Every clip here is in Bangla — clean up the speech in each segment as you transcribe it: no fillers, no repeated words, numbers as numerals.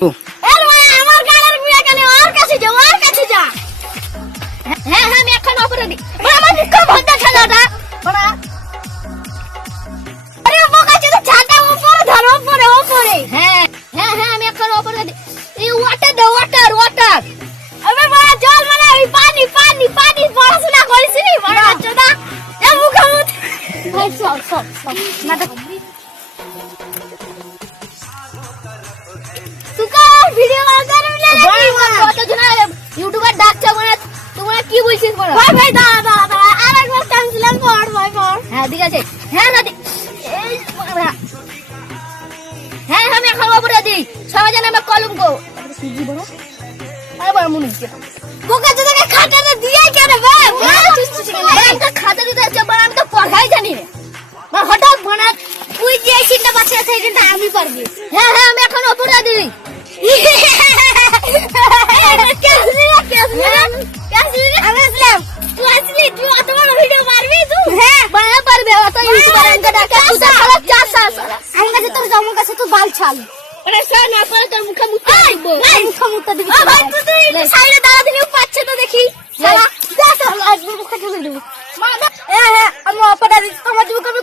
আমার গানের বিয়ে কেন ওর কাছে যা হ্যাঁ আমি এখন অপরাধী আমার মুখ বন্ধ খেলাটা আরে বোকা চোদা ছাতা উপরে ধরো উপরে হ্যাঁ আমি এখন অপরাধী এই ওয়াটার দে ওয়াটার আবে বড় জল মানে এই পানি পড়াশোনা করিসনি বড় চোদা এ মুখে ভাই সব নাটক ভিডিও কতজন ইউটিউবার ডাকছে মানে তোমরা কি বলছিস বলো ভাই দাঁড়া আরেকবার টানছিলাম পড় হ্যাঁ ঠিক আছে হ্যাঁ না হ্যাঁ আমি এখন অপরাধী সবাই জানে আমি কলঙ্ক সুজি বড় আরে বড় মনে হচ্ছে বোকা তোকে খাতাটা দিয়ে কেন একটা খাতা দিতে আছে বড় আমি তো পড়াই জানি না হঠাৎ বানাত তুই যে চিন্তা পাচ্ছিস সেই চিন্তা আমি পারবি হ্যাঁ আমি এখন অপরাধী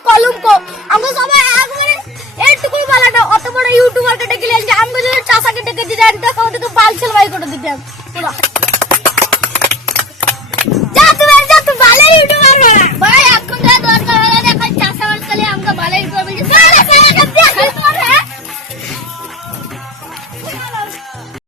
কলঙ্ক আমরা সবাই এইটুকু বালাটা অত বড় ইউটিউবার কেটে গেলে আমাকে যদি চাষাকে ডেকে দিতেন তখন তো বাল ছেলে ভাই করে দিতেন